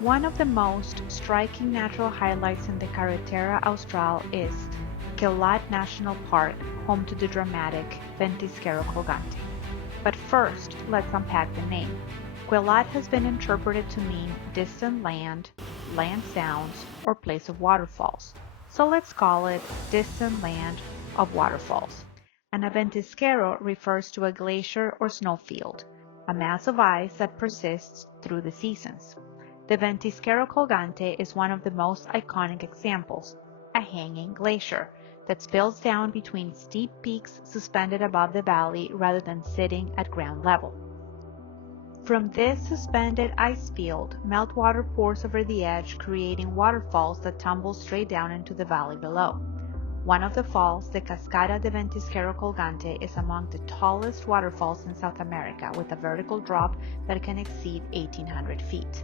One of the most striking natural highlights in the Carretera Austral is Queulat National Park, home to the dramatic Ventisquero Colgante. But first, let's unpack the name. Queulat has been interpreted to mean distant land, land sounds, or place of waterfalls. So let's call it distant land of waterfalls. And a ventisquero refers to a glacier or snowfield, a mass of ice that persists through the seasons. The Ventisquero Colgante is one of the most iconic examples, a hanging glacier that spills down between steep peaks suspended above the valley rather than sitting at ground level. From this suspended ice field, meltwater pours over the edge, creating waterfalls that tumble straight down into the valley below. One of the falls, the Cascada de Ventisquero Colgante, is among the tallest waterfalls in South America, with a vertical drop that can exceed 1,800 feet.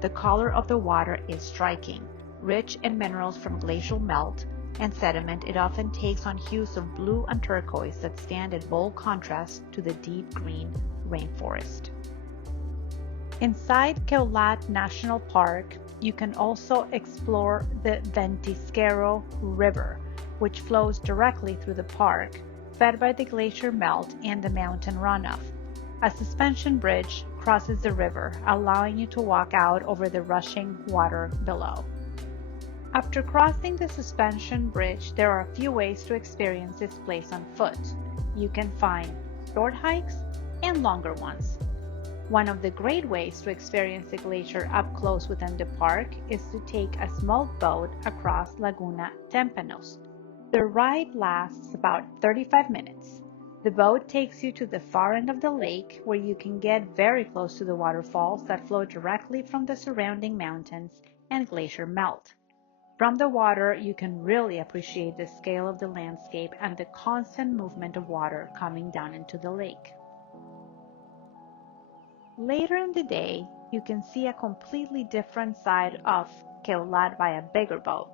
The color of the water is striking. Rich in minerals from glacial melt and sediment, it often takes on hues of blue and turquoise that stand in bold contrast to the deep green rainforest. Inside Queulat National Park, you can also explore the Ventisquero River, which flows directly through the park, fed by the glacier melt and the mountain runoff. A suspension bridge crosses the river, allowing you to walk out over the rushing water below. After crossing the suspension bridge, there are a few ways to experience this place on foot. You can find short hikes and longer ones. One of the great ways to experience the glacier up close within the park is to take a small boat across Laguna Tempanos. The ride lasts about 35 minutes. The boat takes you to the far end of the lake, where you can get very close to the waterfalls that flow directly from the surrounding mountains and glacier melt. From the water, you can really appreciate the scale of the landscape and the constant movement of water coming down into the lake. Later in the day, you can see a completely different side of Queulat by a bigger boat.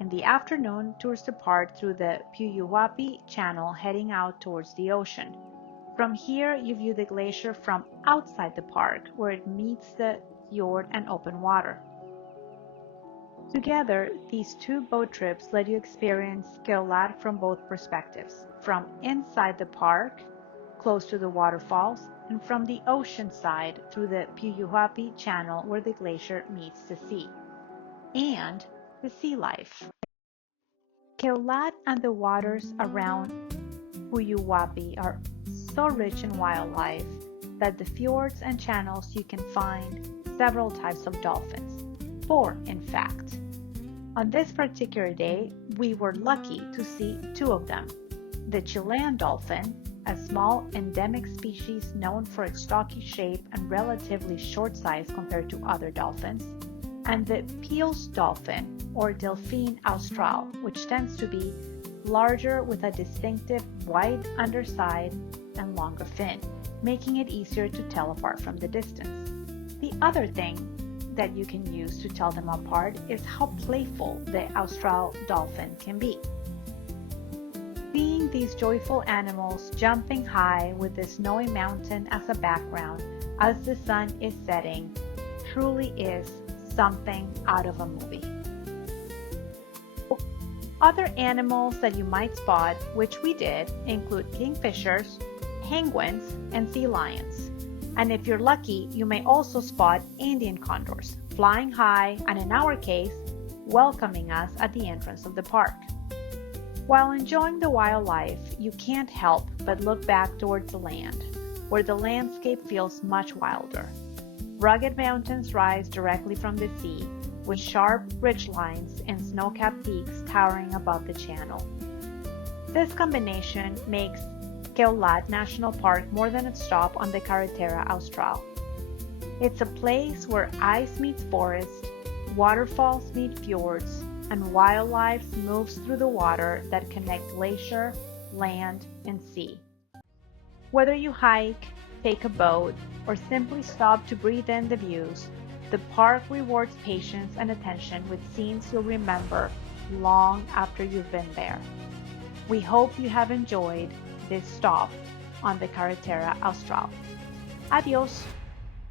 In the afternoon, tours depart through the Puyuhuapi channel heading out towards the ocean. From here, you view the glacier from outside the park, where it meets the fjord and open water. Together, these two boat trips let you experience Queulat from both perspectives, from inside the park, close to the waterfalls, and from the ocean side through the Puyuhuapi channel where the glacier meets the sea, and the sea life. Queulat and the waters around Puyuhuapi are so rich in wildlife that the fjords and channels you can find several types of dolphins. 4, in fact. On this particular day, we were lucky to see 2 of them. The Chilean dolphin, a small endemic species known for its stocky shape and relatively short size compared to other dolphins, and the Peel's dolphin, or Delphine austral, which tends to be larger with a distinctive wide underside and longer fin, making it easier to tell apart from the distance. The other thing that you can use to tell them apart is how playful the austral dolphin can be. Seeing these joyful animals jumping high with the snowy mountain as a background as the sun is setting truly is something out of a movie. Other animals that you might spot, which we did, include kingfishers, penguins, and sea lions. And if you're lucky, you may also spot Indian condors, flying high and in our case, welcoming us at the entrance of the park. While enjoying the wildlife, you can't help but look back towards the land, where the landscape feels much wilder. Rugged mountains rise directly from the sea, with sharp ridge lines and snow-capped peaks towering above the channel. This combination makes Queulat National Park more than a stop on the Carretera Austral. It's a place where ice meets forest, waterfalls meet fjords, and wildlife moves through the water that connect glacier, land, and sea. Whether you hike, take a boat, or simply stop to breathe in the views, the park rewards patience and attention with scenes you'll remember long after you've been there. We hope you have enjoyed this stop on the Carretera Austral. Adios!